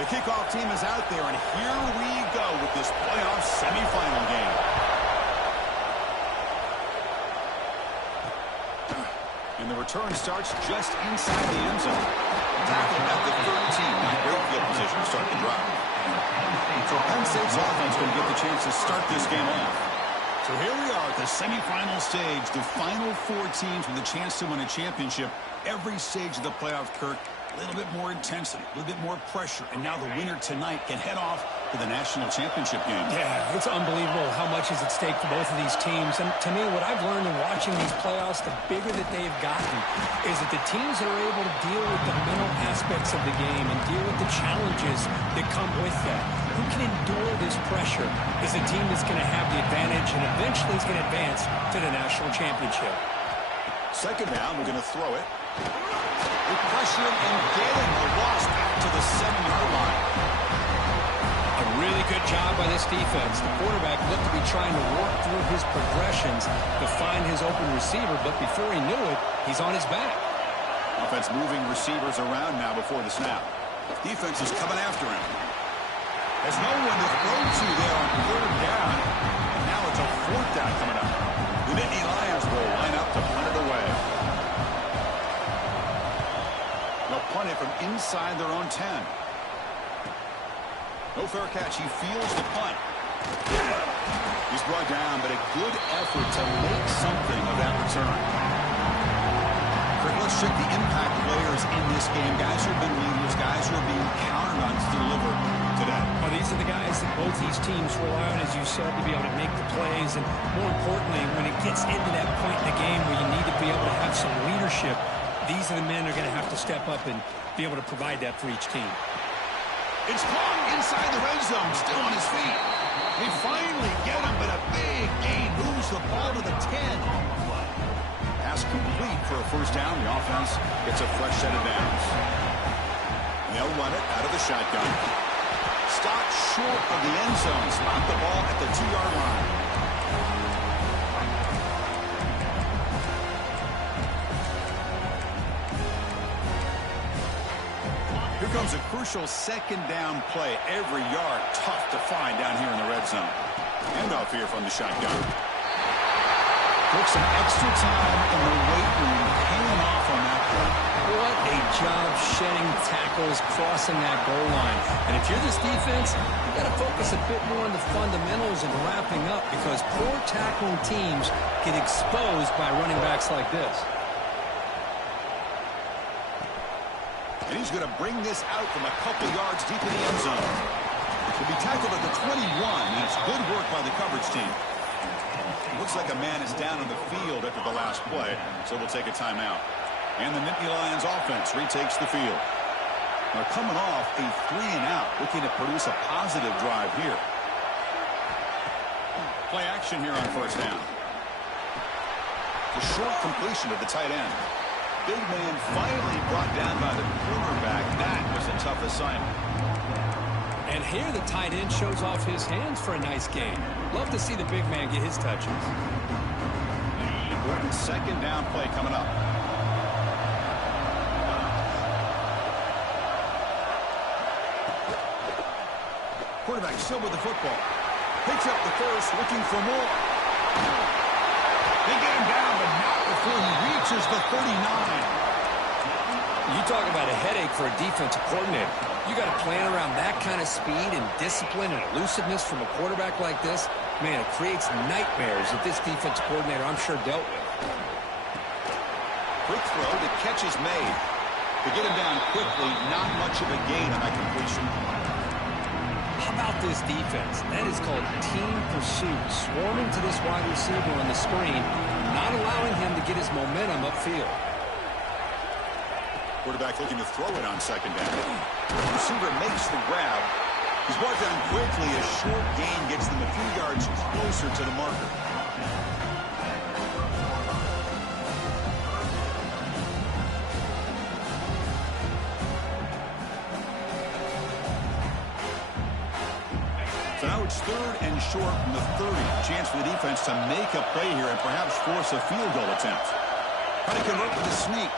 The kickoff team is out there, and here we go with this playoff semifinal game. And the return starts just inside the end zone. Tackle at the 13. Not great field position to start the drive. So Penn State's offense going to get the chance to start this game off. So here we are at the semifinal stage. The final 4 teams with a chance to win a championship. Every stage of the playoff, Kirk, a little bit more intensity, a little bit more pressure. And now the winner tonight can head off to the national championship game. Yeah, it's unbelievable how much is at stake for both of these teams. And to me, what I've learned in watching these playoffs, the bigger that they've gotten, is that the teams that are able to deal with the mental aspects of the game and deal with the challenges that come with that, who can endure this pressure, is the team that's going to have the advantage and eventually is going to advance to the national championship. Second down, we're going to throw it. They pressure him and getting the loss back to the 7-yard line. A really good job by this defense. The quarterback looked to be trying to work through his progressions to find his open receiver, but before he knew it, he's on his back. Offense moving receivers around now before the snap. Defense is coming after him. There's no one to throw to there on 3rd down, and now it's a 4th down coming up. The Nittany Lions will line up to punt it away. They'll punt it from inside their own 10. No fair catch. He feels the punt. He's brought down, but a good effort to make something of that return. Kirk, let's check the impact players in this game. Guys who have been leaders, guys who are being counted on to deliver today. Well, these are the guys that both these teams rely on, as you said, to be able to make the plays. And more importantly, when it gets into that point in the game where you need to be able to have some leadership, these are the men that are going to have to step up and be able to provide that for each team. It's caught inside the red zone, still on his feet. They finally get him, but a big gain moves the ball to the 10. Pass complete for a first down. The offense gets a fresh set of downs. They'll run it out of the shotgun. Stopped short of the end zone. Spot the ball at the 2-yard line. Here comes a crucial 2nd down play. Every yard tough to find down here in the red zone. Handoff here from the shotgun. Took some extra time in the weight room, paying off on that play. What a job shedding tackles, crossing that goal line. And if you're this defense, you got to focus a bit more on the fundamentals and wrapping up, because poor tackling teams get exposed by running backs like this. And he's going to bring this out from a couple yards deep in the end zone. He'll be tackled at the 21, and it's good work by the coverage team. Looks like a man is down on the field after the last play, so we'll take a timeout. And the Nittany Lions offense retakes the field. They're coming off a 3-and-out, looking to produce a positive drive here. Play action here on first down. The short completion of the tight end. Big man finally brought down by the quarterback. That was a tough assignment. And here the tight end shows off his hands for a nice gain. Love to see the big man get his touches. Important 2nd down play coming up. Quarterback still with the football. Picks up the first, looking for more. They get him down, but not before he reaches the 39. You talk about a headache for a defensive coordinator. You got to plan around that kind of speed and discipline and elusiveness from a quarterback like this. Man, it creates nightmares that this defensive coordinator, I'm sure, dealt with. Quick throw, the catch is made. To get him down quickly, not much of a gain on that completion. How about this defense? That is called team pursuit. Swarming to this wide receiver on the screen, not allowing him to get his momentum upfield. Quarterback looking to throw it on 2nd down. The receiver makes the grab. He's brought down quickly. A short gain gets them a few yards closer to the marker. So now it's 3rd and short from the 30. Chance for the defense to make a play here and perhaps force a field goal attempt. Trying to convert with a sneak.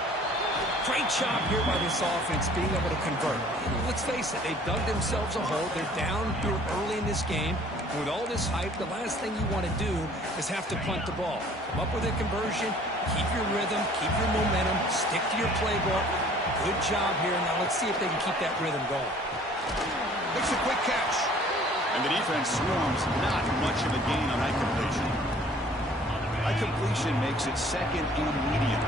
Great job here by this offense being able to convert. Let's face it, they've dug themselves a hole. They're down here early in this game. With all this hype, the last thing you want to do is have to punt the ball. Come up with a conversion, keep your rhythm, keep your momentum, stick to your playbook. Good job here. Now let's see if they can keep that rhythm going. Makes a quick catch. And the defense swarms. Not much of a gain on that completion. That completion makes it second and medium.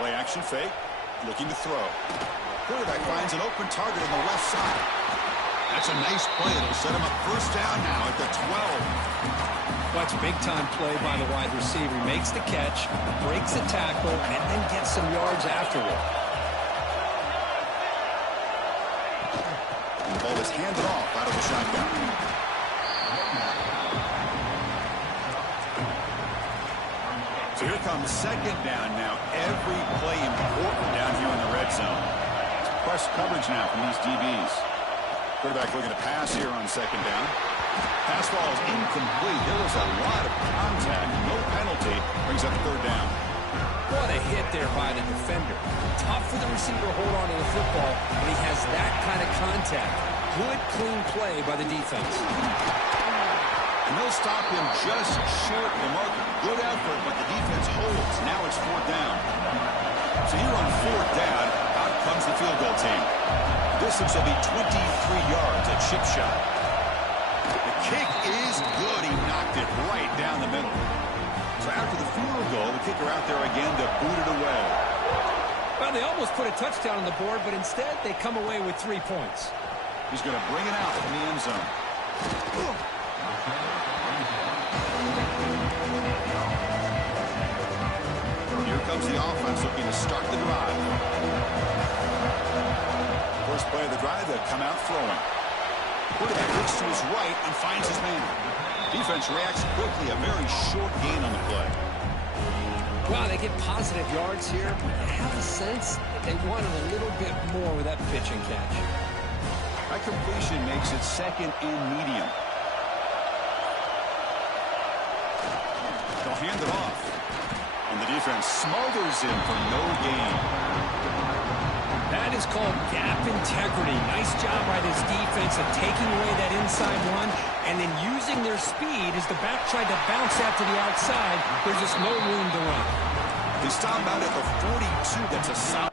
Play action fake. Looking to throw. Quarterback finds an open target on the left side. That's a nice play. It'll set him up first down now at the 12. Well, that's a big-time play by the wide receiver. He makes the catch, breaks a tackle, and then gets some yards afterward. And the ball is handed off out of the shotgun. So here comes second down now. Every play important down here in the red zone. It's press coverage now from these DBs. Quarterback looking to pass here on second down. Pass ball is incomplete. There was a lot of contact. No penalty. Brings up third down. What a hit there by the defender. Tough for the receiver to hold on to the football when he has that kind of contact. Good, clean play by the defense. And they'll stop him just short of the marker. Good effort, but the defense holds. Now it's fourth down. So here on fourth down, out comes the field goal team. Distance will be 23 yards at chip shot. The kick is good. He knocked it right down the middle. So after the field goal, the kicker out there again to boot it away. Well, they almost put a touchdown on the board, but instead they come away with 3 points. He's going to bring it out from the end zone. Here comes the offense looking to start the drive. First play of the drive, they'll come out throwing. Quarterback looks to his right and finds his man. Defense reacts quickly. A very short gain on the play. Wow, they get positive yards here. I have a sense that they wanted a little bit more with that pitch and catch. That completion makes it second and medium. They'll hand it off. And the defense smothers him for no gain. That is called gap integrity. Nice job by this defense of taking away that inside run and then using their speed as the back tried to bounce out to the outside. There's just no room to run. They stop out at the 42. That's a solid.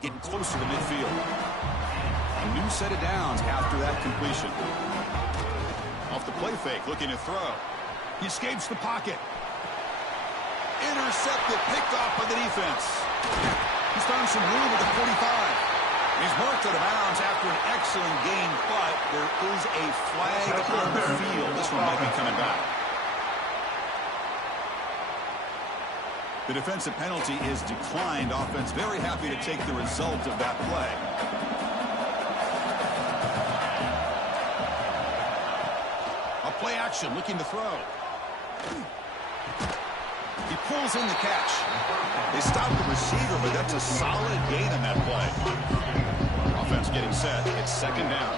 getting closer to midfield. A new set of downs after that completion. Off the play fake, looking to throw. He escapes the pocket. Intercepted, picked off by the defense. He's found some room at the 45. He's marked out of bounds after an excellent game, but there is a flag on the field. This one might be coming back. The defensive penalty is declined. Offense very happy to take the result of that play. A play action, looking to throw. He pulls in the catch. They stop the receiver, but that's a solid gain on that play. Offense getting set. It's second down.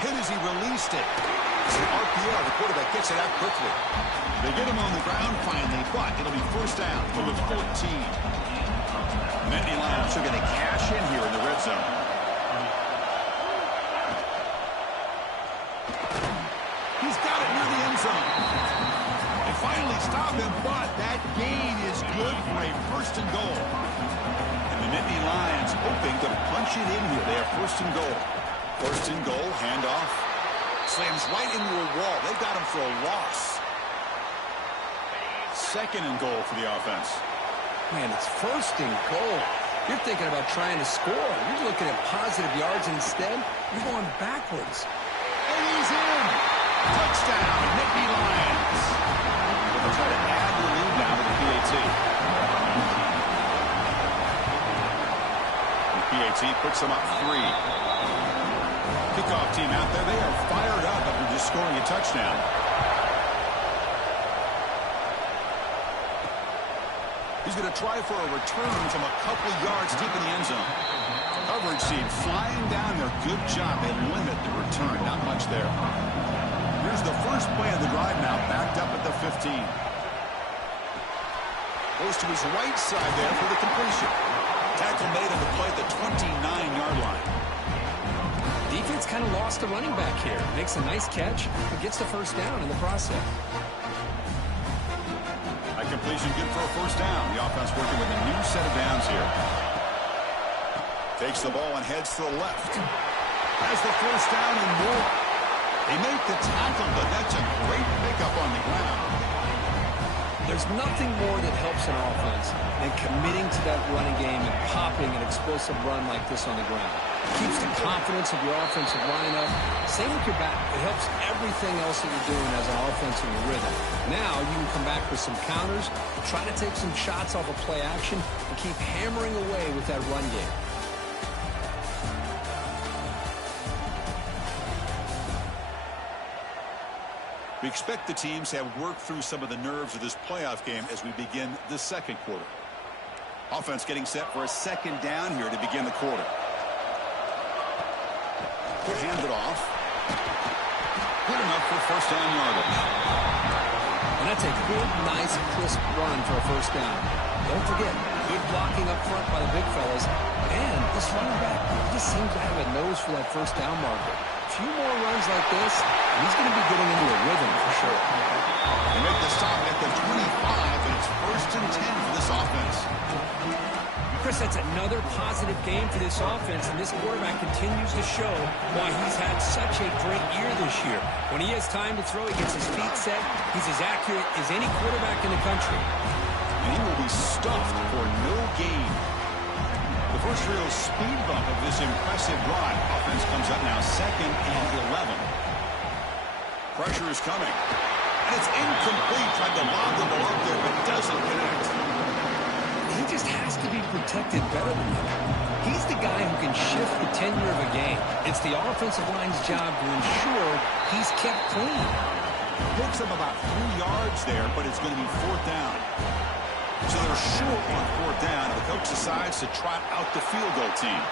Penn as he released it. It's an RPO. The quarterback gets it out quickly. They get him on the ground finally, but it'll be first down from the 14. Nittany Lions are going to cash in here in the red zone. He's got it near the end zone. They finally stop him, but that gain is good for a first and goal. And the Nittany Lions hoping to punch it in here. They have first and goal. First and goal, handoff. Slams right into a wall. They've got him for a loss. Second and goal for the offense. Man, it's first and goal. You're thinking about trying to score. You're looking at positive yards, and instead, you're going backwards. And he's in. Touchdown, Nittany Lions. They'll try to add the lead now to the PAT. The PAT puts them up 3. Kickoff team out there. They are fired up after just scoring a touchdown. He's going to try for a return from a couple yards deep in the end zone. Coverage team flying down there. Good job. They limit the return. Not much there. Here's the first play of the drive now, backed up at the 15. Goes to his right side there for the completion. Tackle made on the play at the 29-yard line. Defense kind of lost a running back here. Makes a nice catch, but gets the first down in the process. A completion good for a first down. The offense working with a new set of downs here. Takes the ball and heads to the left. Has the first down and more. They make the tackle, but that's a great pickup on the ground. There's nothing more that helps an offense than committing to that running game and popping an explosive run like this on the ground. Keeps the confidence of your offensive lineup. Same with your back. It helps everything else that you're doing as an offense in your rhythm. Now you can come back with some counters, try to take some shots off of play action, and keep hammering away with that run game. We expect the teams have worked through some of the nerves of this playoff game as we begin the second quarter. Offense getting set for a second down here to begin the quarter. He'll hand it off. Good enough for first down yardage. And that's a good, nice, crisp run for a first down. Don't forget, good blocking up front by the big fellas. And this running back just seems to have a nose for that first down marker. A few more runs like this, and he's going to be getting into a rhythm for sure. They make the stop at the 25, and it's first and 10 for this offense. Chris, that's another positive game for this offense, and this quarterback continues to show why he's had such a great year this year. When he has time to throw, he gets his feet set. He's as accurate as any quarterback in the country. And he will be stuffed for no gain. The first real speed bump of this impressive drive. Offense comes up now second and 11. Pressure is coming. And it's incomplete. Tried to lob the ball up there, but doesn't connect. He just has to be protected better than that. He's the guy who can shift the tenure of a game. It's the offensive line's job to ensure he's kept clean. Picks up about 3 yards there, but it's going to be fourth down. So they're short on fourth down. The coach decides to trot out the field goal team.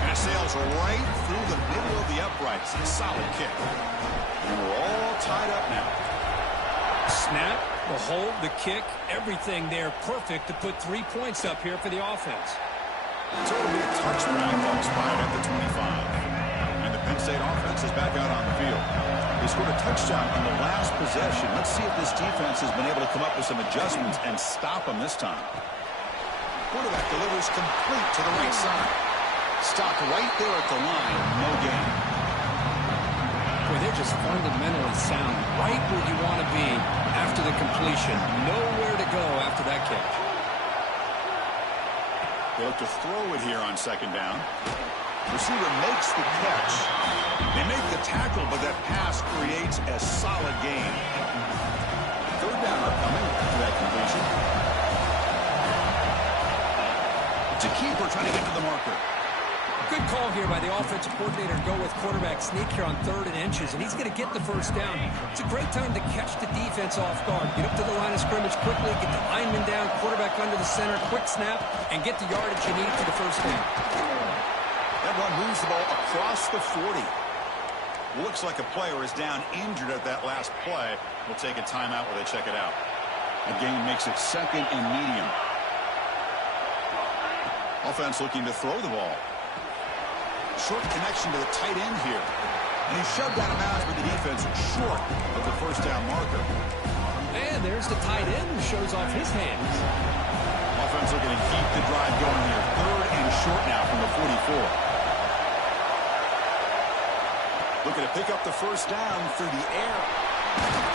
And it sails right through the middle of the uprights. A solid kick. And we're all tied up now. Snap, the hold, the kick, everything there perfect to put 3 points up here for the offense. So it'll be a touchback expired at the 25. And the Penn State offense is back out on the field. They scored a touchdown on the last possession. Let's see if this defense has been able to come up with some adjustments and stop them this time. Quarterback delivers complete to the right side. Stopped right there at the line. No gain. Boy, they're just fundamentally sound. Right where you want to be after the completion. Nowhere to go after that catch. They look to throw it here on second down. Receiver makes the catch. They make the tackle, but that pass creates a solid gain. Third down upcoming after that completion. It's a keeper trying to get to the marker. Good call here by the offensive coordinator to go with quarterback sneak here on 3rd and inches, and he's going to get the first down. It's a great time to catch the defense off guard. Get up to the line of scrimmage quickly, get the lineman down, quarterback under the center, quick snap, and get the yardage you need for the first down. That run moves the ball across the 40. Looks like a player is down injured at that last play. We'll take a timeout while they check it out. The game makes it 2nd and medium. Offense looking to throw the ball. Short connection to the tight end here. And he shoved out of bounds with the defense short of the first down marker. And there's the tight end who shows off his hands. Offense looking to keep the drive going here. 3rd and short now from the 44. Looking to pick up the first down through the air.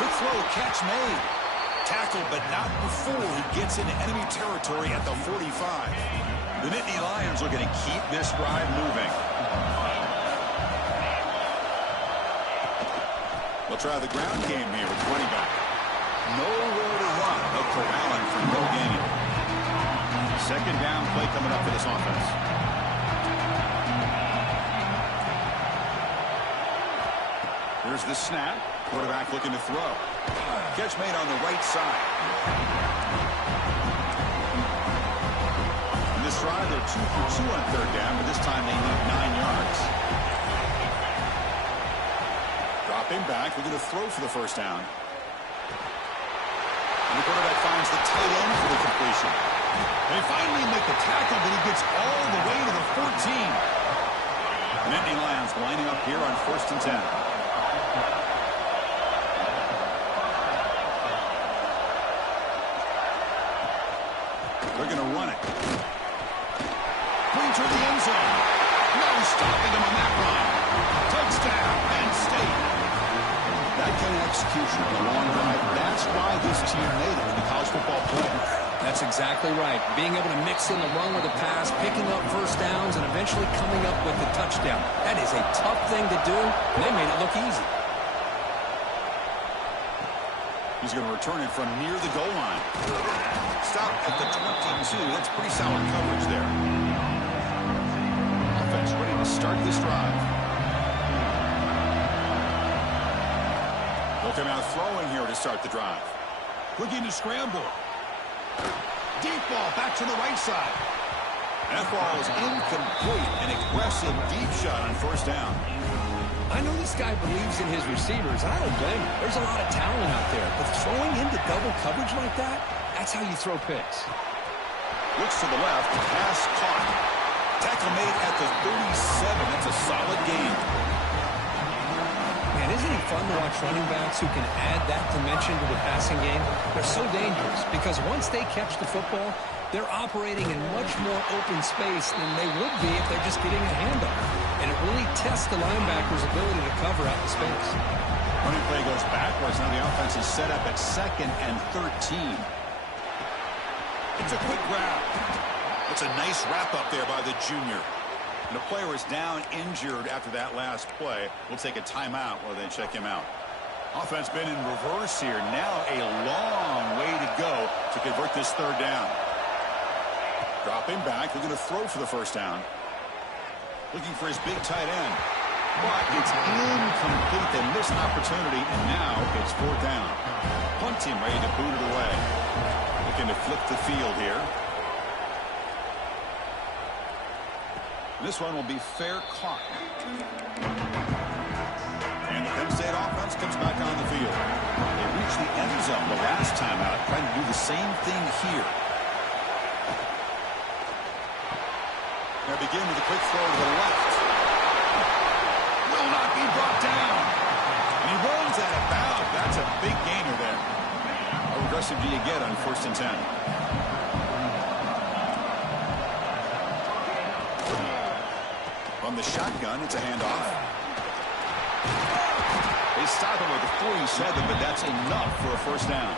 Quick throw, catch made. Tackled, but not before he gets into enemy territory at the 45. The Nittany Lions looking to keep this drive moving. We'll try the ground game here with running back. Nowhere to run. No corralling for no gain. Second down play coming up for this offense. Here's the snap. Quarterback looking to throw. Catch made on the right side. In this drive, they're 2 for 2 on 3rd down, but this time they need 9 yards. Dropping back, looking to throw for the first down. And the quarterback finds the tight end for the completion. They finally make the tackle, but he gets all the way to the 14. The Nittany Lions lining up here on 1st and 10. They're going to run it. Clean to the end zone. No stopping him on that run. Touchdown, Penn State. That kind of execution on a long drive, that's why this team made it in the college football playoff. That's exactly right. Being able to mix in the run with the pass, picking up first downs, and eventually coming up with the touchdown. That is a tough thing to do, and they made it look easy. He's going to return it from near the goal line. Stop at the 22. That's pretty solid coverage there. Offense ready to start this drive. They'll come out throwing here to start the drive. Looking to scramble. Deep ball back to the right side. That ball is incomplete. An aggressive deep shot on first down. I know this guy believes in his receivers, and I don't blame him. There's a lot of talent out there, but throwing into double coverage like that, that's how you throw picks. Looks to the left, pass caught. Tackle made at the 37. That's a solid gain. Man, isn't it fun to watch running backs who can add that dimension to the passing game? They're so dangerous because once they catch the football, they're operating in much more open space than they would be if they're just getting a handoff. And it really tests the linebacker's ability to cover out the space. Running play goes backwards. Now the offense is set up at 2nd and 13. It's a quick grab. It's a nice wrap up there by the junior. And the player is down injured after that last play. We'll take a timeout while they check him out. Offense been in reverse here. Now a long way to go to convert this 3rd down. Dropping back. They're going to throw for the first down. Looking for his big tight end. But it's incomplete. They missed an opportunity, and now it's 4th down. Punt team ready to boot it away. Looking to flip the field here. This one will be fair caught. And the Penn State offense comes back on the field. They reached the end zone the last time out, trying to do the same thing here. Now begin with a quick throw to the left. Will not be brought down. And he rolls Runs out of bounds. That's a big gainer there. How aggressive do you get on 1st and 10? From the shotgun, it's a handoff. They stop him with a 47, but that's enough for a 1st down.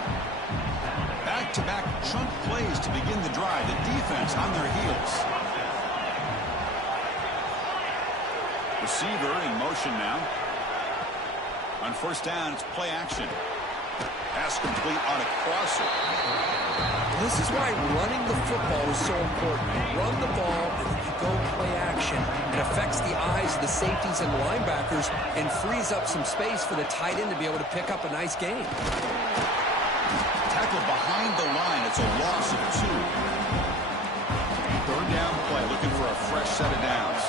Back-to-back chunk plays to begin the drive. The defense on their heels. Receiver in motion now. On 1st down, it's play action. Pass complete on a crosser. This is why running the football is so important. Run the ball, and then you go play action. It affects the eyes of the safeties and linebackers and frees up some space for the tight end to be able to pick up a nice gain. Tackle behind the line. It's a loss of 2. 3rd down play, looking for a fresh set of downs.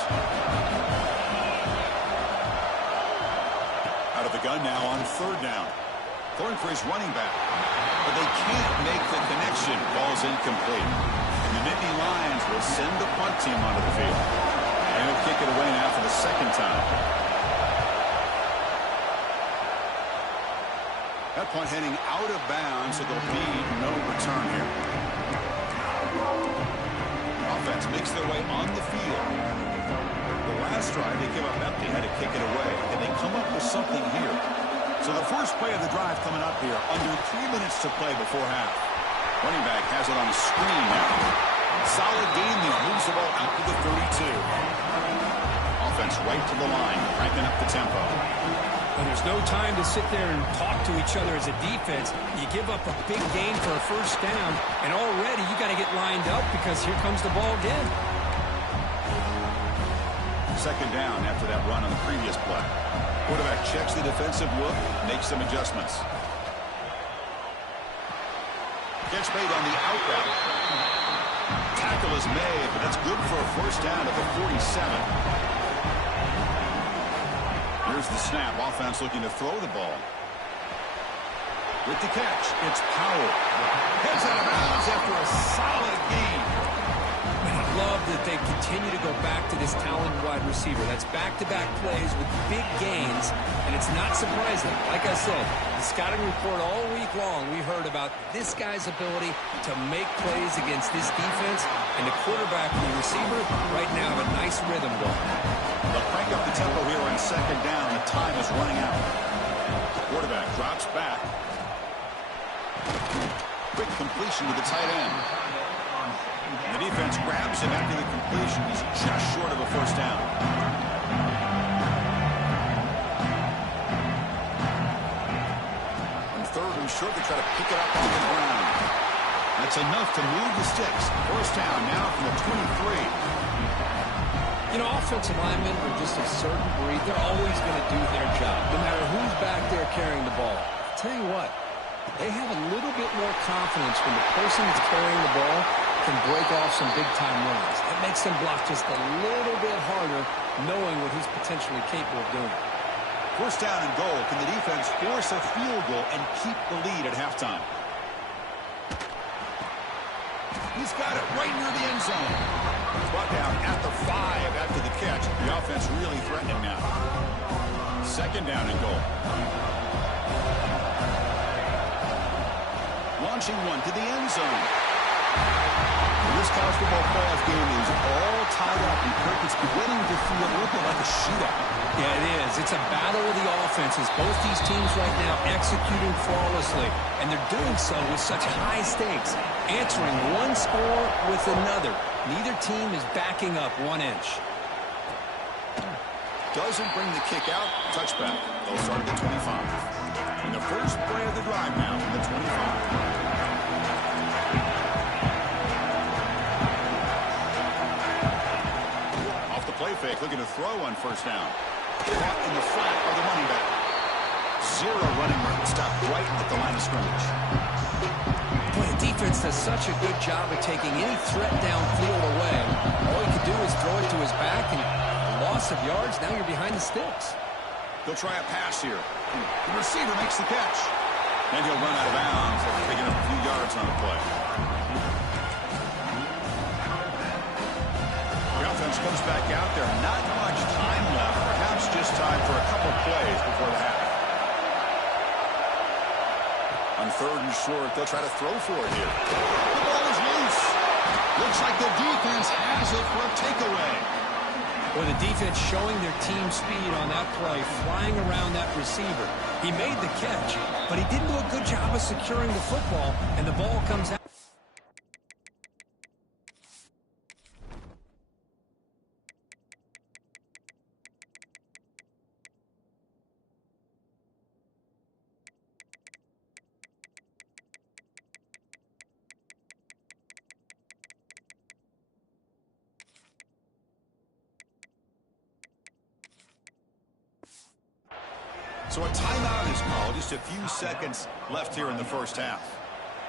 Out of the gun now on 3rd down. Going for his running back. But they can't make the connection. Ball's incomplete. And the Nittany Lions will send the punt team onto the field. And he'll kick it away now for the 2nd time. That punt heading out of bounds, so there'll be no return here. Offense makes their way on the field. The last drive, they give up empty, had to kick it away. And they come up with something here. So the first play of the drive coming up here, under 3 minutes to play before half. Running back has it on the screen now. Solid game there, moves the ball out to the 32. Offense right to the line, cranking up the tempo. And there's no time to sit there and talk to each other as a defense. You give up a big gain for a 1st down, and already you got to get lined up because here comes the ball again. 2nd down after that run on the previous play. Quarterback checks the defensive look, makes some adjustments. Catch made on the out route. Tackle is made, but that's good for a 1st down at the 47. Here's the snap. Offense looking to throw the ball. With the catch, it's Powell. Heads out of bounds after a solid game. And I love that they continue to go back to this talented wide receiver. That's back-to-back plays with big gains, and it's not surprising. Like I said, the scouting report all week long, we heard about this guy's ability to make plays against this defense, and the quarterback and the receiver right now have a nice rhythm going. They'll crank up the tempo here on 2nd down. The time is running out. Quarterback drops back. Quick completion to the tight end. The defense grabs him after the completion. He's just short of a 1st down. On 3rd and short, they try to pick it up off the ground. That's enough to move the sticks. 1st down now from the 23. You know, offensive linemen are just a certain breed. They're always going to do their job, no matter who's back there carrying the ball. I'll tell you what, they have a little bit more confidence when the person that's carrying the ball can break off some big-time runs. It makes them block just a little bit harder, knowing what he's potentially capable of doing. 1st down and goal. Can the defense force a field goal and keep the lead at halftime? He's got it right near the end zone. Brought down at the 5 after the catch. The offense really threatening now. 2nd down and goal. Launching one to the end zone. This college football playoff game is all tied up, and Kirk, it's beginning to feel a little bit like a shootout. Yeah, it is. It's a battle of the offenses. Both these teams right now executing flawlessly, and they're doing so with such high stakes, answering one score with another. Neither team is backing up 1 inch. Doesn't bring the kick out. Touchback. They'll start at the 25. And the first play of the drive now from the 25. Play fake, looking to throw on 1st down. Caught in the flat by the running back. 0 running room. Stopped right at the line of scrimmage. Boy, the defense does such a good job of taking any threat downfield away. All he can do is throw it to his back, and a loss of yards, now you're behind the sticks. They'll try a pass here. The receiver makes the catch. And he'll run out of bounds after taking up a few yards on the play. The offense comes back out there. Not much time left. Perhaps just time for a couple plays before the half. On 3rd and short, they'll try to throw for it here. The ball is loose. Looks like the defense has it for a takeaway. Well, the defense showing their team speed on that play, flying around that receiver. He made the catch, but he didn't do a good job of securing the football, and the ball comes out. So a timeout is called. Just a few seconds left here in the first half.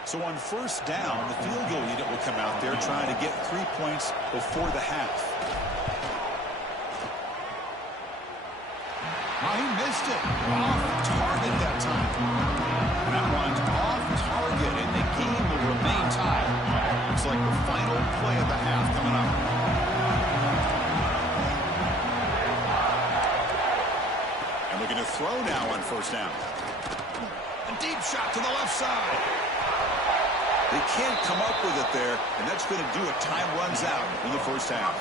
So on 1st down, the field goal unit will come out there trying to get 3 points before the half. Oh, he missed it. Off target that time. That one's off target, and the game will remain tied. Looks like the final play of the half coming up. Looking to throw now on 1st down. A deep shot to the left side. They can't come up with it there, and that's going to do it. Time runs out in the first half.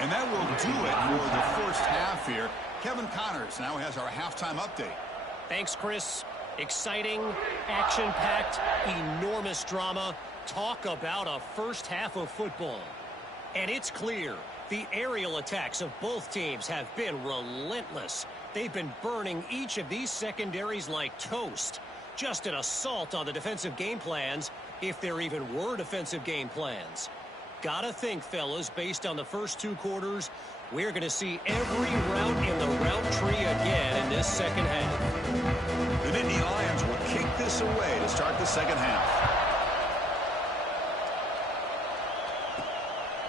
And that will do it for the first half here. Kevin Connors now has our halftime update. Thanks, Chris. Exciting, action-packed, enormous drama. Talk about a first half of football. And it's clear the aerial attacks of both teams have been relentless. They've been burning each of these secondaries like toast. Just an assault on the defensive game plans, if there even were defensive game plans. Gotta think, fellas, based on the first 2 quarters, we're going to see every route in the route tree again in this second half. The Nittany Lions will kick this away to start the second half.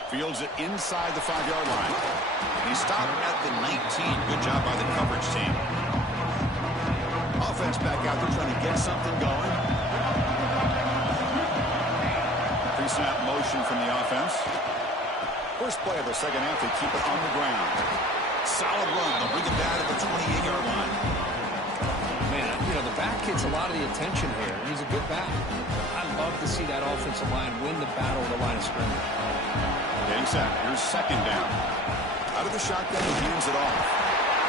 Fields it inside the 5-yard line. He stopped at the 19. Good job by the coverage team. Offense back out there trying to get something going. Pre-snap motion from the offense. First play of the second half, they keep it on the ground. Solid run. They'll bring it down to the 28-yard line. Man, you know, the back gets a lot of the attention here. He's a good back. I'd love to see that offensive line win the battle of the line of scrimmage. Getting set. Here's 2nd down. Out of the shotgun, he hands it off.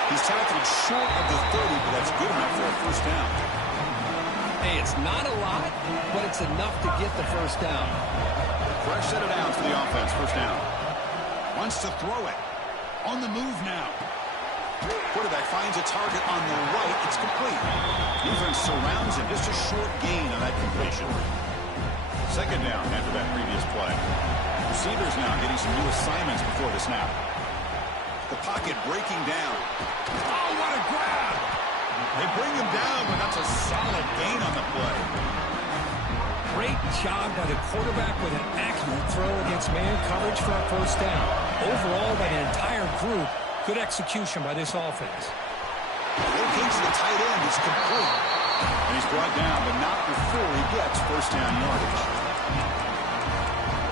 He's tackled short of the 30, but that's good enough for a 1st down. Hey, it's not a lot, but it's enough to get the 1st down. Fresh set of downs for the offense. 1st down. Wants to throw it. On the move now. Quarterback finds a target on the right. It's complete. Defense surrounds him. Just a short gain on that completion. 2nd down after that previous play. Receivers now getting some new assignments before the snap. The pocket breaking down. Oh, what a grab! They bring him down, but that's a solid gain on the play. Great job by the quarterback with an accurate throw against man coverage for a 1st down. Overall, by the entire group, good execution by this offense. Location the tight end is complete. And he's brought down, but not before he gets 1st down yardage.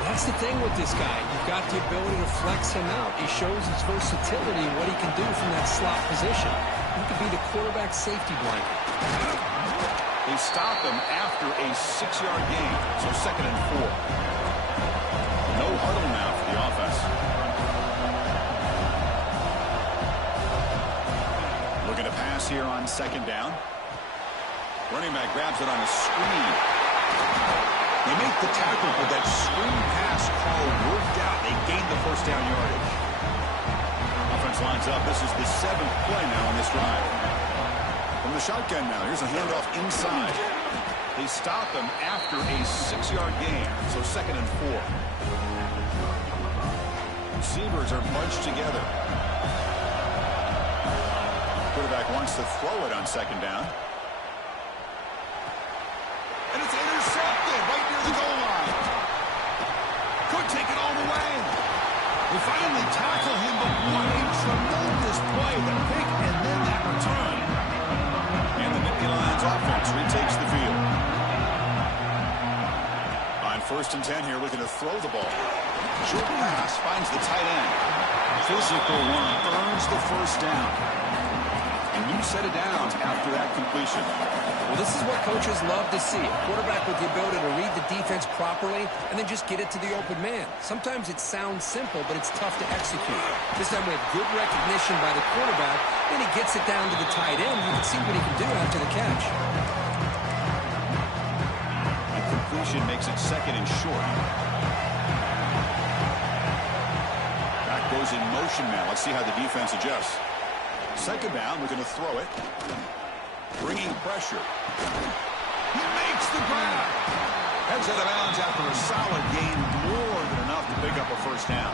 That's the thing with this guy. You've got the ability to flex him out. He shows his versatility and what he can do from that slot position. He could be the quarterback safety blanket. They stop him after a 6-yard gain, so 2nd and 4. No huddle now for the offense. Looking to pass here on 2nd down. Running back grabs it on a screen. They make the tackle, but that screen pass call worked out. They gained the 1st down yardage. Offense lines up. This is the 7th play now on this drive. From the shotgun now, here's a handoff inside. They stop him after a 6-yard gain, so 2nd and 4. Receivers are bunched together. Quarterback wants to throw it on 2nd down. And it's intercepted right near the goal line. Could take it all the way. They finally tackle him, but what a tremendous play. The pick and then that return. And the Nittany Lions offense retakes the field. On 1st and 10 here, looking to throw the ball. Short pass finds the tight end. Physical run earns the 1st down. A new set of downs after that completion. Well, this is what coaches love to see. A quarterback with the ability to read the defense properly and then just get it to the open man. Sometimes it sounds simple, but it's tough to execute. This time we have good recognition by the quarterback, and he gets it down to the tight end. You can see what he can do after the catch. And completion makes it second and short. Back goes in motion now. Let's see how the defense adjusts. Second down, we're going to throw it. Bringing pressure. He makes the grab. Heads out of bounds after a solid gain, more than enough to pick up a first down.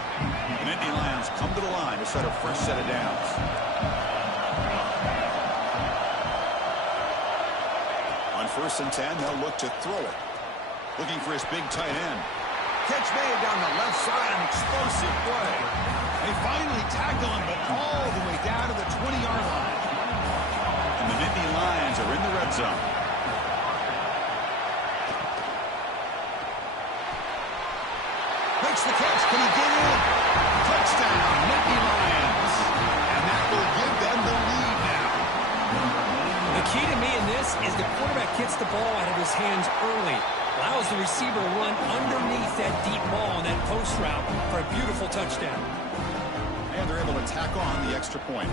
And Indy Lions come to the line to set a fresh set of downs. On 1st and 10, they'll look to throw it. Looking for his big tight end. Catch made down the left side, an explosive play. They finally tackle him, but all the way down to the 20-yard line. And the Nittany Lions are in the red zone. Makes the catch. Can he get in? Touchdown, Nittany Lions. And that will give them the lead now. The key to me in this is the quarterback gets the ball out of his hands early. Allows the receiver to run underneath that deep ball on that post route for a beautiful touchdown. And they're able to tack on the extra point.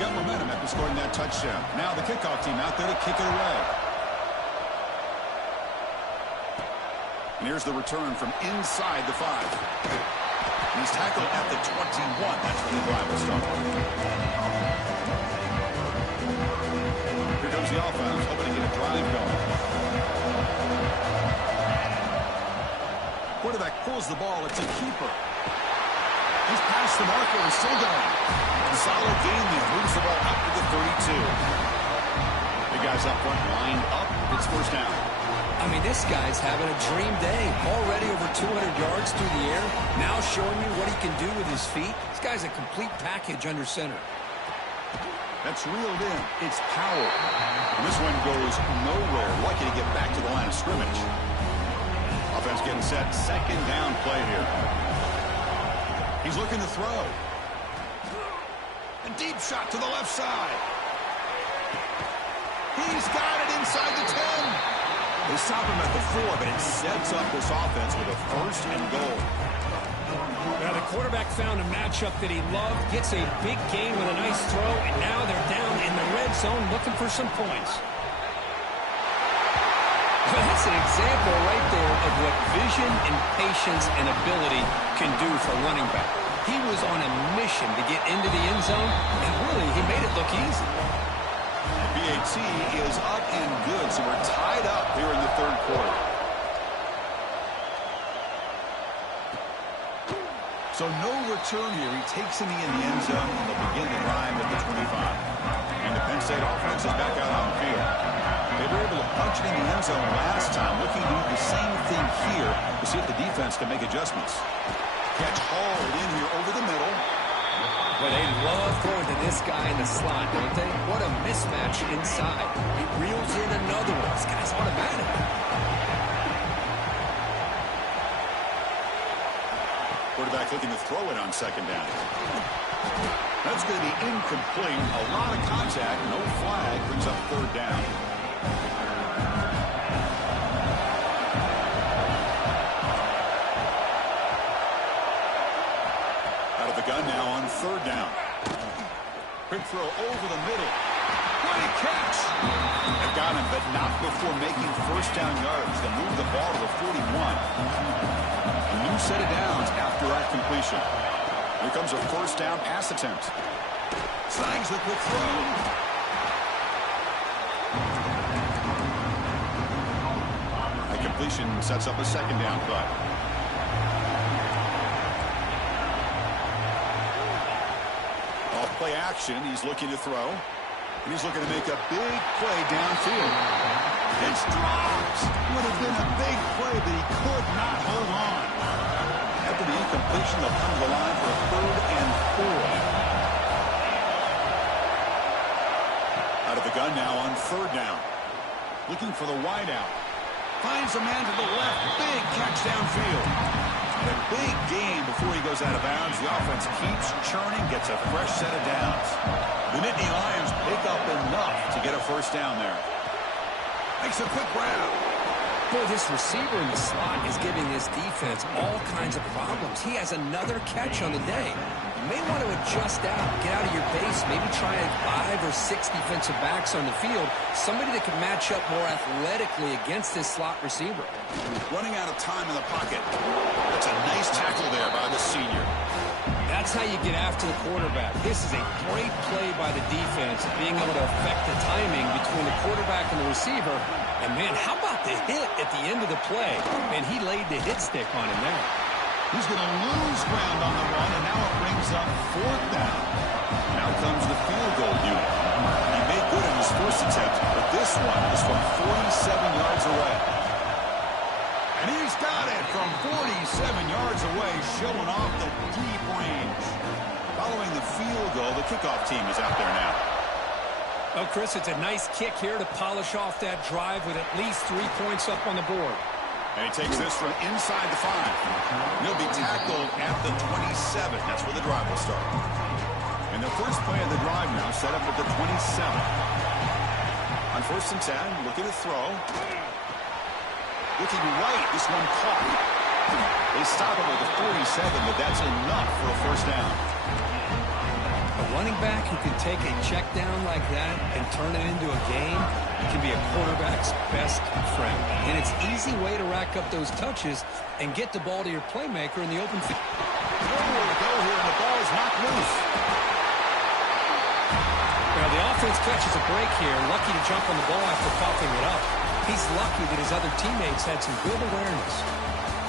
Got momentum after scoring that touchdown. Now the kickoff team out there to kick it away. And here's the return from inside the 5. And he's tackled at the 21. That's where the drive will start. Here comes the offense, hoping to get a drive going. Quarterback pulls the ball. It's a keeper. He's past the marker and still going. A solid gain there. Moves the ball up to the 32. Big guys up front, lined up. It's first down. I mean, this guy's having a dream day. Already over 200 yards through the air. Now showing you what he can do with his feet. This guy's a complete package under center. That's reeled in. It's power. And this one goes nowhere. Lucky to get back to the line of scrimmage. Offense getting set. Second down play here. He's looking to throw. A deep shot to the left side. He's got it inside the 10. They stop him at the 4, but it sets up this offense with a first and goal. Now the quarterback found a matchup that he loved, gets a big gain with a nice throw, and now they're down in the red zone looking for some points. Well, that's an example right there of what vision and patience and ability can do for running back. He was on a mission to get into the end zone, and really, he made it look easy. BAT is up and good, so we're tied up here in the third quarter. So no return here. He takes in the end zone, and they'll begin the drive at the 25. And the Penn State offense is back out on the field. They were able to punch it in the end zone last time, looking to do the same thing here to see if the defense can make adjustments. Catch hauled in here over the middle. Well, they love throwing to this guy in the slot, don't they? What a mismatch inside. He reels in another one. This guy's automatic. Quarterback looking to throw it on second down. That's going to be incomplete. A lot of contact. No flag. Brings up third down. Out of the gun now on third down. Quick throw over the middle. Great catch. They've got him, but not before making first down yards. They move the ball to the 41. A new set of downs after that completion. Here comes a first down pass attempt. Snags the quick throw. That completion sets up a second down play. Off play action. He's looking to throw. And he's looking to make a big play downfield. It's dropped. Would have been a big play, but he could not hold on. After the incompletion, they'll come to the line for a third and 4. Out of the gun now on third down. Looking for the wideout. Finds a man to the left. Big catch downfield. And a big gain before he goes out of bounds. The offense keeps churning, gets a fresh set of downs. The Nittany Lions pick up enough to get a first down there. Makes a quick grab. Boy, this receiver in the slot is giving this defense all kinds of problems. He has another catch on the day. You may want to adjust out, get out of your base, maybe try 5 or 6 defensive backs on the field, somebody that can match up more athletically against this slot receiver. Running out of time in the pocket. That's a nice tackle there by the senior. That's how you get after the quarterback. This is a great play by the defense, being able to affect the timing between the quarterback and the receiver. And, man, how about the hit at the end of the play? Man, he laid the hit stick on him there. He's going to lose ground on the run, and now it brings up 4th down. Now comes the field goal unit. He made good on his first attempt, but this one is from 47 yards away. And he's got it from 47 yards away, showing off the deep range. Following the field goal, the kickoff team is out there now. Well, Chris, it's a nice kick here to polish off that drive with at least 3 points up on the board. And he takes this from inside the 5. He'll be tackled at the 27. That's where the drive will start. And the first play of the drive now set up at the 27. On 1st and 10, looking to throw. Looking right, this one caught. They stop him at the 47, but that's enough for a first down. A running back who can take a check down like that and turn it into a game can be a quarterback's best friend. And it's an easy way to rack up those touches and get the ball to your playmaker in the open field. Nowhere to go here, and the ball is knocked loose. Well, the offense catches a break here, lucky to jump on the ball after coughing it up. He's lucky that his other teammates had some good awareness.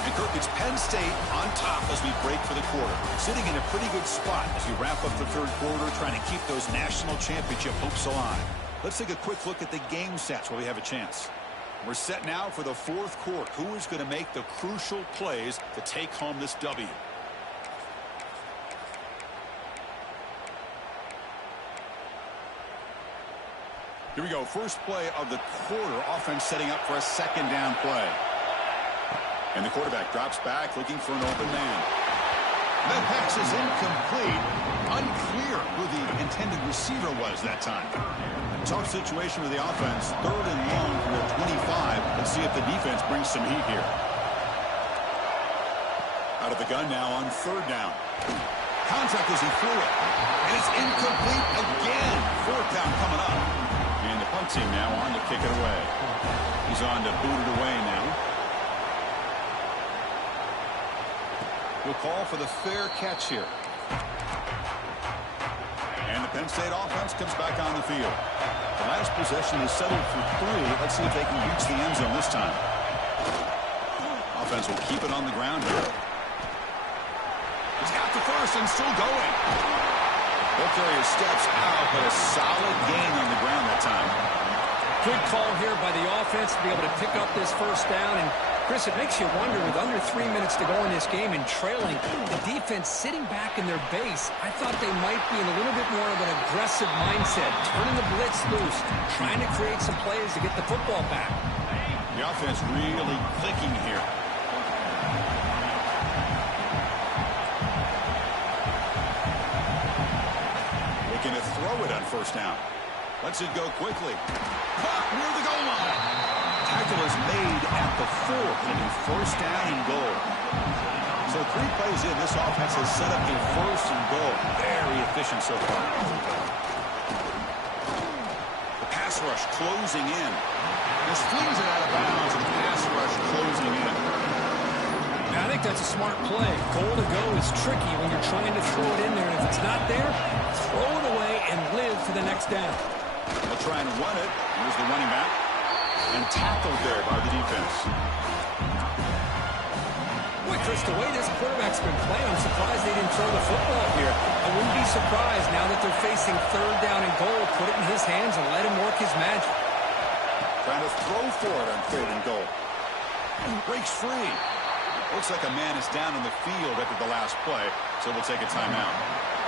And Kirk, it's Penn State on top as we break for the quarter. Sitting in a pretty good spot as we wrap up the 3rd quarter, trying to keep those national championship hopes alive. Let's take a quick look at the game stats while we have a chance. We're set now for the 4th quarter. Who is going to make the crucial plays to take home this W? Here we go. First play of the quarter. Offense setting up for a 2nd down play. And the quarterback drops back looking for an open man. That pass is incomplete. Unclear who the intended receiver was that time. Tough situation with the offense. 3rd and long from the 25. Let's see if the defense brings some heat here. Out of the gun now on 3rd down. Contact as he threw it. And it's incomplete again. 4th down coming up. And the punt team now on to kick it away. He's on to boot it away now. We'll call for the fair catch here. And the Penn State offense comes back on the field. The last possession is settled for 3. Let's see if they can reach the end zone this time. Offense will keep it on the ground here. He's got the first and still going. They'll carry his steps out, but a solid gain on the ground that time. Good call here by the offense to be able to pick up this first down. And, Chris, it makes you wonder, with under 3 minutes to go in this game and trailing, the defense sitting back in their base, I thought they might be in a little bit more of an aggressive mindset, turning the blitz loose, trying to create some plays to get the football back. The offense really clicking here. Looking to throw it on 1st down. Lets it go quickly. Caught near the goal line. Tackle is made at the 4th, and a 1st down and goal. So 3 plays in, this offense has set up a 1st and goal. Very efficient so far. The pass rush closing in. Just flings it out of bounds, and the pass rush closing in. Now, I think that's a smart play. Goal to go is tricky when you're trying to throw it in there, and if it's not there, throw it away and live for the next down. They'll try and run it. Here's the running back. And tackled there by the defense. Boy, Chris, the way this quarterback's been playing, I'm surprised they didn't throw the football here. I wouldn't be surprised now that they're facing 3rd down and goal. Put it in his hands and let him work his magic. Trying to throw for it on 3rd and goal. And breaks free. Looks like a man is down in the field after the last play, so we'll take a timeout.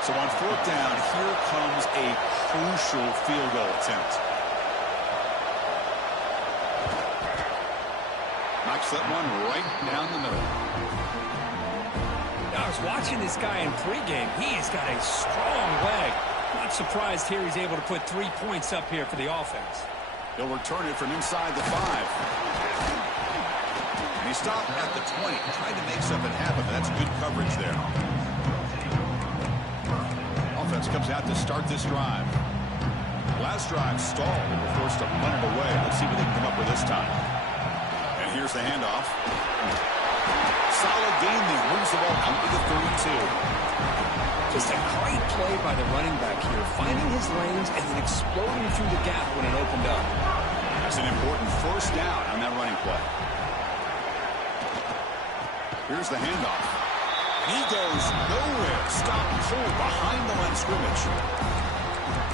So on 4th down, here comes a crucial field goal attempt. Knocked Knocks that one right down the middle. I was watching this guy in pregame. He's got a strong leg. Not surprised here he's able to put 3 points up here for the offense. He'll return it from inside the 5. And he stopped at the 20. Tried to make something happen, but that's good coverage there. Offense comes out to start this drive. Last drive stalled and were forced to punt it away. Let's see what they can come up with this time. And here's the handoff. Solid gain there. Moves the ball out to the 32. Just a great play by the running back here, finding his lanes and then exploding through the gap when it opened up. That's an important first down on that running play. Here's the handoff. He goes nowhere. Stop cold behind the line of scrimmage.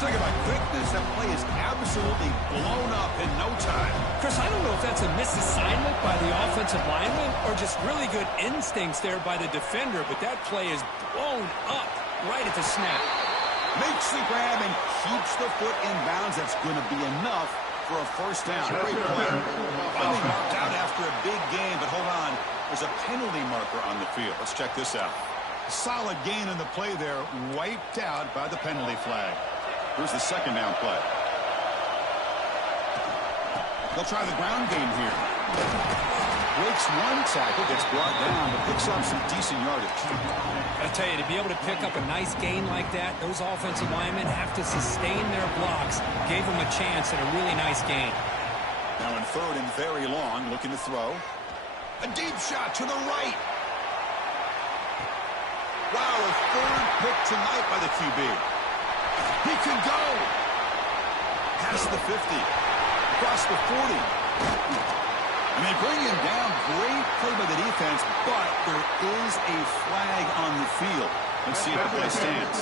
Talk about quickness. That play is absolutely blown up in no time. Chris, I don't know if that's a misassignment by the offensive lineman or just really good instincts there by the defender, but that play is blown up right at the snap. Makes the grab and keeps the foot in bounds. That's going to be enough for a first down. Great play. Finally marked out after a big game, but hold on. There's a penalty marker on the field. Let's check this out. Solid gain in the play there, wiped out by the penalty flag. Here's the second down play. They'll try the ground game here. Breaks one tackle, gets brought down, but picks up some decent yardage. I tell you, to be able to pick up a nice gain like that, those offensive linemen have to sustain their blocks. Gave them a chance at a really nice gain. Now in third and very long, looking to throw. A deep shot to the right. Wow, a third pick tonight by the QB. He can go. Past the 50. Across the 40. And they bring him down. Great play by the defense, but there is a flag on the field. Let's see if the play stands.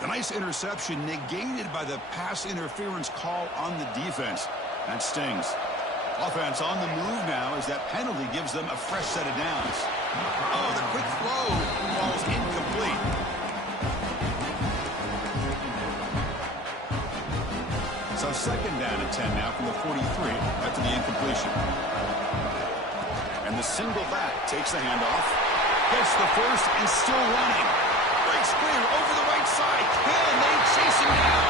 The nice interception negated by the pass interference call on the defense. That stings. Offense on the move now as that penalty gives them a fresh set of downs. Oh, the quick throw falls incomplete. So second down and 10 now from the 43 after the incompletion. And the single back takes the handoff. Gets the first and still running. Breaks clear over the right side. Can they chase him down?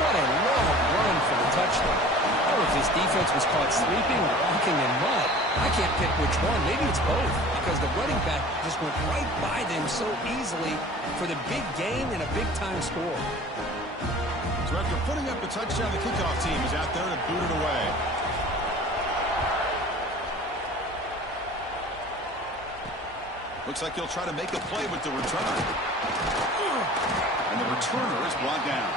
What a long run for the touchdown. I don't know if this defense was caught sleeping or walking in mud. I can't pick which one. Maybe it's both because the running back just went right by them so easily for the big gain and a big-time score. So after putting up the touchdown, the kickoff team is out there to boot it away. Looks like he'll try to make a play with the return. And the returner is brought down.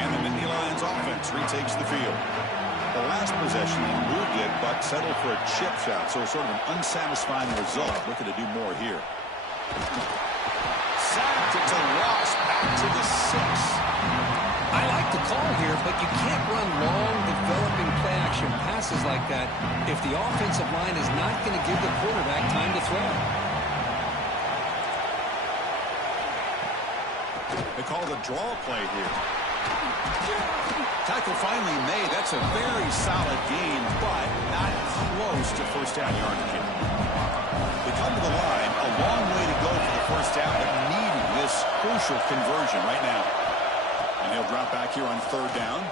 And the Nittany Lions offense retakes the field. The last possession, they moved it, but settled for a chip shot. So sort of an unsatisfying result. Looking to do more here. Sacked. It's a loss back to the 6. I like the call here, but you can't run long, developing play-action passes like that if the offensive line is not going to give the quarterback time to throw. They call the draw play here. Tackle finally made. That's a very solid gain, but not close to first down yardage yet. They come to the line. A long way to go for the first down, but needing this crucial conversion right now. And he'll drop back here on third down.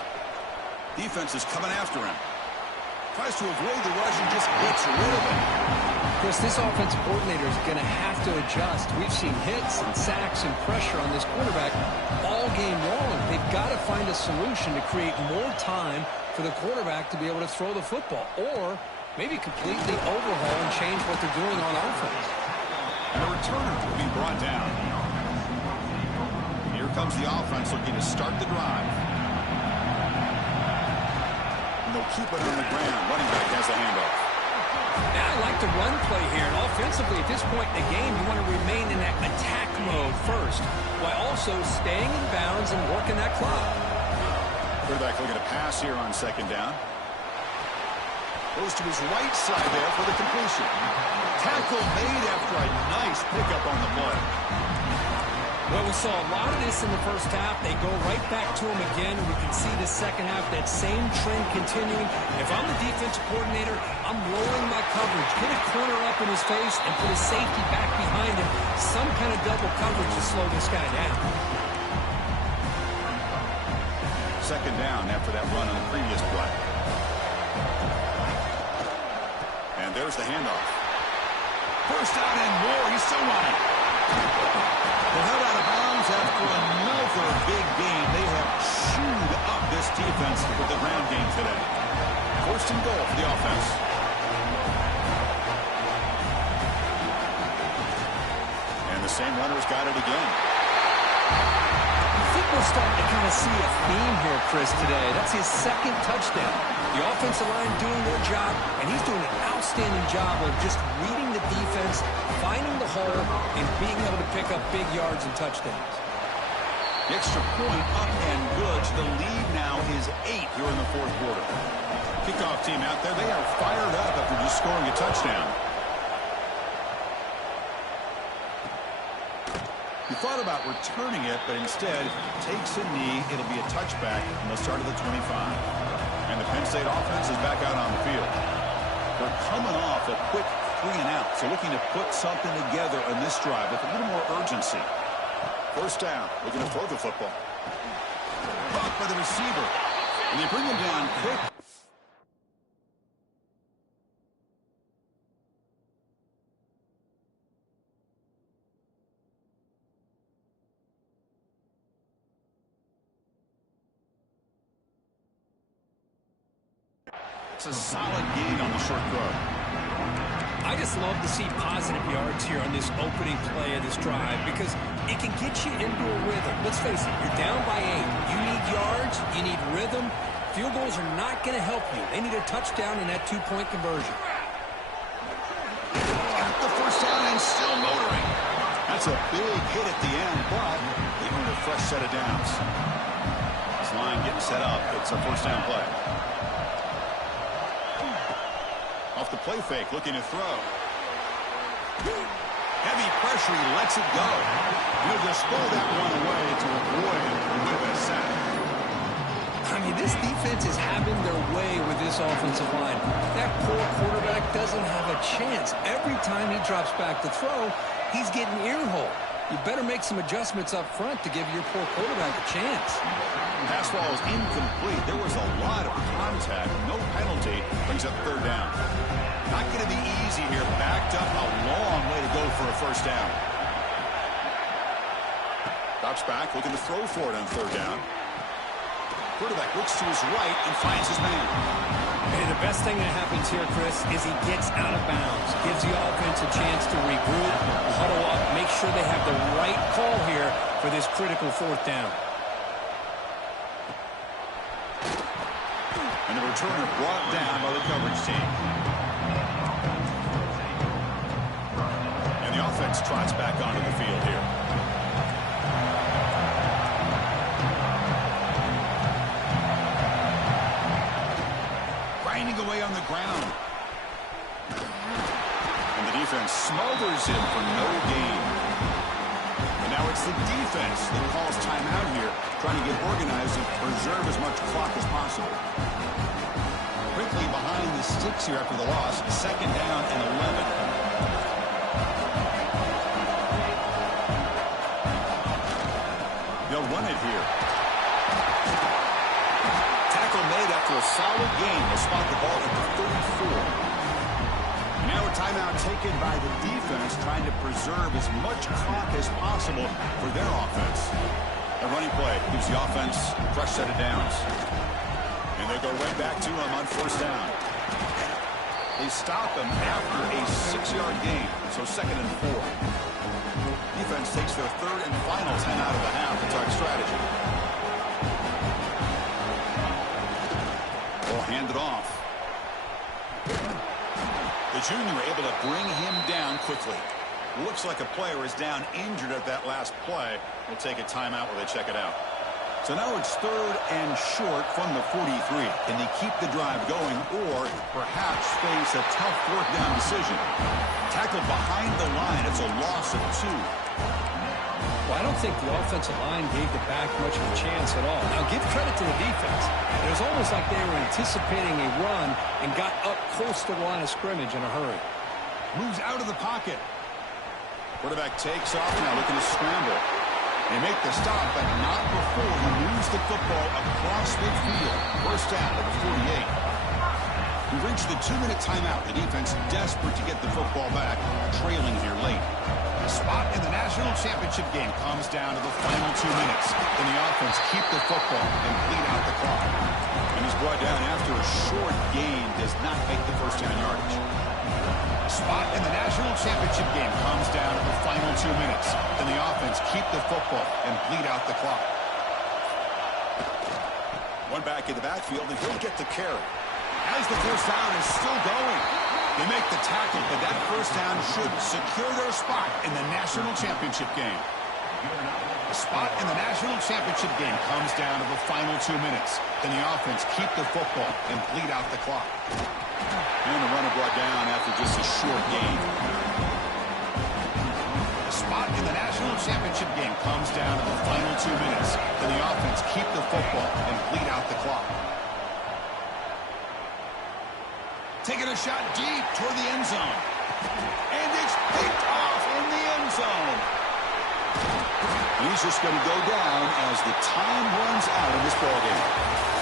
Defense is coming after him. Tries to avoid the rush and just gets rid of it. Chris, this offensive coordinator is going to have to adjust. We've seen hits and sacks and pressure on this quarterback all game long. They've got to find a solution to create more time for the quarterback to be able to throw the football, or maybe completely overhaul and change what they're doing on offense. And the returner will be brought down. Here comes the offense looking to start the drive. And they'll keep it on the ground. Running back has a handoff. Yeah, I like the run play here. And offensively, at this point in the game, you want to remain in that attack mode first, while also staying in bounds and working that clock. Quarterback looking to pass here on second down. Goes to his right side there for the completion. Tackled Tackle made after a nice pickup on the play. Well, we saw a lot of this in the first half. They go right back to him again, and we can see the second half, that same trend continuing. If I'm the defensive coordinator, I'm lowering my coverage. Get a corner up in his face and put a safety back behind him. Some kind of double coverage to slow this guy down. Second down after that run on the previous play. And there's the handoff. First down and more. He's still running. They'll head out of bounds after another big game. They have chewed up this defense with the ground game today. First and goal for the offense. And the same runner's got it again. I think we're starting to kind of see a theme here, Chris, today. That's his second touchdown. The offensive line doing their job, and he's doing an outstanding job of just reading the defense, finding the hole, and being able to pick up big yards and touchdowns. The extra point up and good. So the lead now is 8 here in the fourth quarter. Kickoff team out there, they are fired up after just scoring a touchdown. He thought about returning it, but instead takes a knee. It'll be a touchback, and they'll start at the 25. And the Penn State offense is back out on the field. They're coming off a quick 3-and-out, so looking to put something together on this drive with a little more urgency. First down, looking to throw the football. Caught by the receiver. And they bring him down quick. It's a solid gain on the short throw. I just love to see positive yards here on this opening play of this drive because it can get you into a rhythm. Let's face it, you're down by 8. You need yards, you need rhythm. Field goals are not going to help you. They need a touchdown in that 2-point conversion. Got the first down and still motoring. That's a big hit at the end, but they earned a fresh set of downs. This line getting set up. It's a first down play. Off the play fake, looking to throw. Heavy pressure, he lets it go. He'll just throw that one away to avoid a bit of a sack. I mean, this defense is having their way with this offensive line. That poor quarterback doesn't have a chance. Every time he drops back to throw, he's getting earhole. You better make some adjustments up front to give your poor quarterback a chance. Pass ball is incomplete. There was a lot of contact. No penalty. Brings up third down. Not going to be easy here. Backed up a long way to go for a first down. Drops back, looking to throw for it on third down. Quarterback looks to his right and finds his man. Hey, the best thing that happens here, Chris, is he gets out of bounds. Gives the offense a chance to regroup, huddle up, make sure they have the right call here for this critical fourth down. And the returner brought down by the coverage team. And the offense trots back onto the field here. Grinding away on the ground. And the defense smothers him for no gain. And now it's the defense that calls timeout here, trying to get organized and preserve as much clock as possible. Quickly behind the sticks here after the loss. Second down and 11. They'll run it here. Tackle made after a solid game. They'll spot the ball at the 34. Now a timeout taken by the defense, trying to preserve as much clock as possible for their offense. A running play gives the offense a fresh set of downs. And they go right back to him on first down. They stop him after a 6-yard gain, so second and 4. Defense takes their third and final 10 out of the half to talk strategy. Ball handed off. The junior able to bring him down quickly. Looks like a player is down injured at that last play. We'll take a timeout while they check it out. So now it's 3rd and short from the 43. Can they keep the drive going or perhaps face a tough 4th down decision? Tackled behind the line. It's a loss of 2. Well, I don't think the offensive line gave the back much of a chance at all. Now, give credit to the defense. It was almost like they were anticipating a run and got up close to the line of scrimmage in a hurry. Moves out of the pocket. Quarterback takes off now, looking to scramble. They make the stop, but not before he moves the football across midfield. 1st down at the 48. We've reached the 2-minute timeout. The defense desperate to get the football back, trailing here late. The spot in the national championship game comes down to the final 2 minutes. Then the offense keep the football and bleed out the clock. And he's brought down after a short gain, does not make the 1st down yardage. Spot in the national championship game comes down to the final 2 minutes. Then the offense keep the football and bleed out the clock. One back in the backfield, and he'll get the carry. As the 1st down is still going. They make the tackle, but that 1st down should secure their spot in the national championship game. The spot in the national championship game comes down to the final 2 minutes. Then the offense keep the football and bleed out the clock. And the runner brought down after just a short gain. The spot in the national championship game comes down to the final 2 minutes. Then the offense keep the football and bleed out the clock. Taking a shot deep toward the end zone. And it's picked off in the end zone. He's just going to go down as the time runs out of this ballgame.